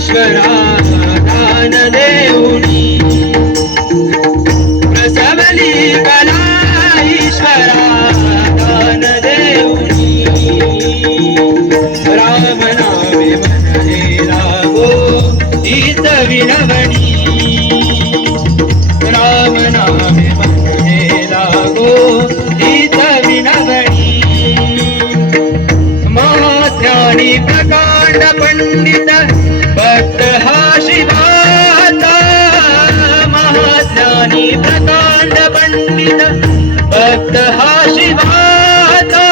ईश्वरा दान देऊनी प्रसवली कला ईश्वरा दान देऊनी राम नामे मनले लागो हीच विनवणी राम नामे मनले लागो हीच विनवणी महाज्ञानी प्रकांड पंडित भक्त हा शिवाचा महाज्ञानी प्रकांड पंडित भक्त हा शिवाचा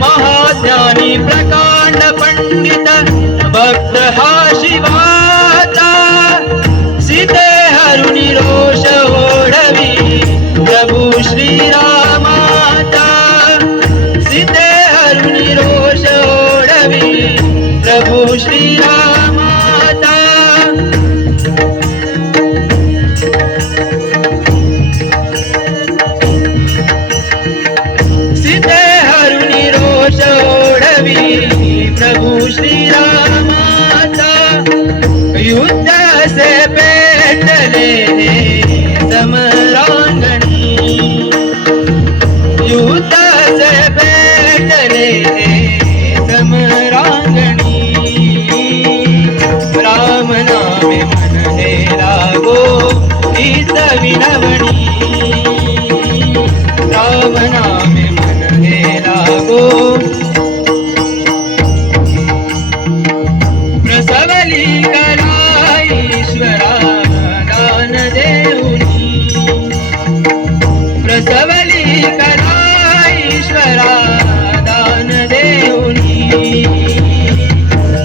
महाज्ञानी प्रकांड पंडित भक्त हा शिवाचा सीते हरुणी रोष ओढवी प्रभू श्रीरामाचा सीते हरुणी रोष ओढवी प्रभू श्रीरामाचा सीते हरुणी रोष ओढवी प्रभू श्रीरामाचा युद्ध से पेटले समरांगणी युद्ध से पेटले समरांगणी राम नामे मनले लागो हीच विनवणी राम नामे मनले लागो प्रसवली कला ईश्वरा दान देऊनी प्रसवली कला ईश्वरा दान देऊनी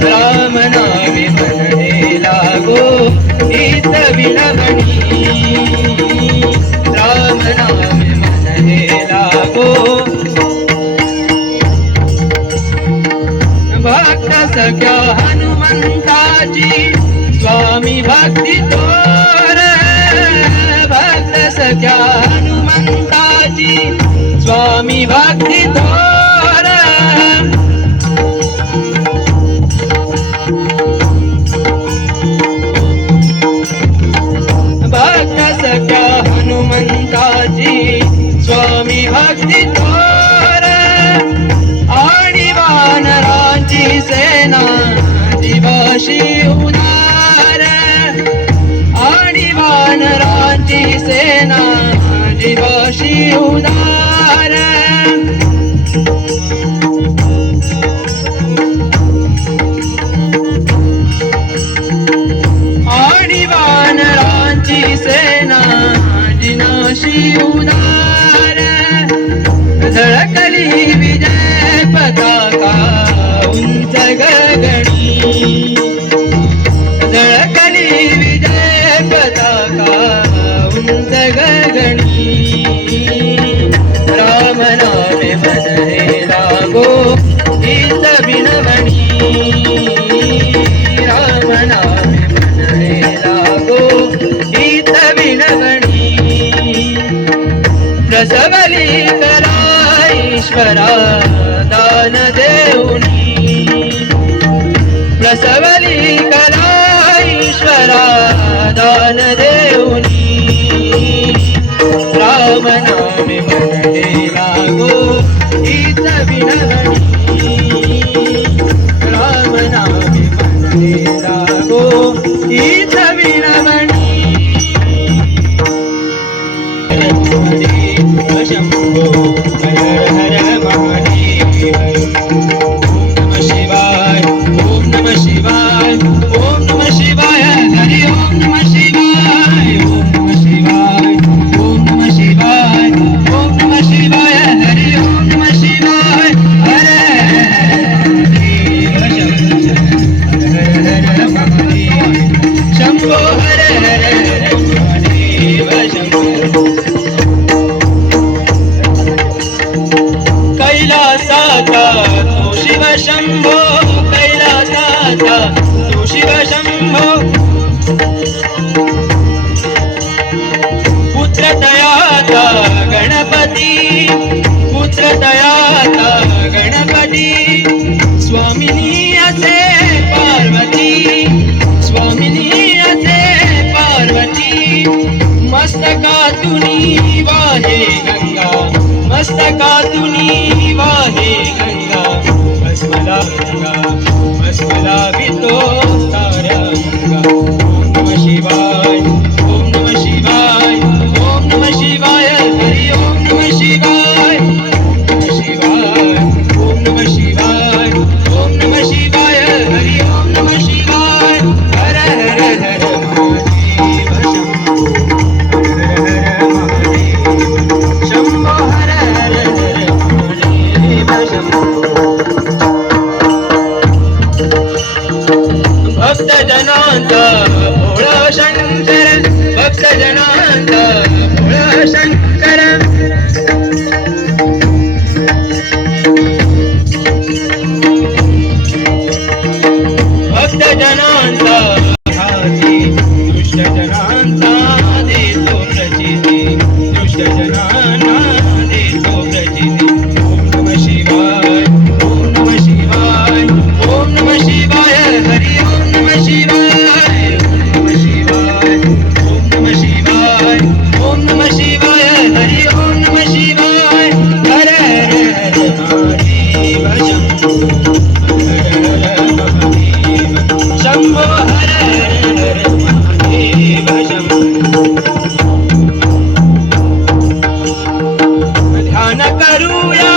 राम नामे मनले लागो हीच विनवणी राम नामे मनले लागो भक्त सख्या हनुमंताची स्वामी भक्ती तोर भक्त सख्या हनुमंताची स्वामी भक्ती तोर भक्त सख्या हनुमंताची स्वामी भक्ती तोर आणि वानरांची सेना जीवाशी उदार आणि वानरांची सेना जीवाशी उदार आणि वानरांची सेना जिनाशी उदार झळकली विजय पताका उंच गगनी झळकली विजय पताका उंच गगनी राम नामे मनले लागो हीच विनवणी राम नामे मनले लागो हीच विनवणी प्रसवली कला ईश्वरा दान देऊनी प्रसवली कला ईश्वरा दान देऊनी राम नामे मनले लागो हीच विनवणी राम नामे मनले लागो हीच विनवणी शंभो हर हर महादेव ओम नमः शिवाय ओम नमः शिवाय ओम नमः शिवाय हरि ओम नमः शिवाय ओम नमः शिवाय ओम नमः शिवाय ओम नमः शिवाय हरि ओम नमः शिवाय हर हर महादेव शंभो हर हर महादेव शंभो कैलासाचा तू शिव शंभो कैलासाचा तू शिव शंभो पुत्र तयाचा गणपती मस्तकातुनी वाहे गंगा भस्मला भस्मलावितो साऱ्या गंगा. ओम नमः शिवाय ओम नमः शिवाय ओम नमः शिवाय हरी ओम नमः शिवाय ओम नमः शिवाय ओम नमः शिवाय ओम नमः शिवाय हरी ओम नमः शिवाय. हर हर हर महादेव शंभो हर हर हर महादेव शंभो. भक्त जनांचा भोळा शंकर भक्त जनांचा भोळा शंकर. भक्त जनांचा घाती दुष्ट जनांचा देतो प्रचिती दुष्ट जनांना देतो प्रचिती. ओम नमः शिवाय ओम नमः शिवाय ओम नमः शिवाय हरी ओम नमः शिवाय ओम नमः शिवाय ओम नमः शिवाय ओम नमः शिवाय हरी ओम नमः शिवाय. हर हर हर महादेव शंभो हर हर महादेव शंभो हर हर महादेव शंभो. ध्यान करूया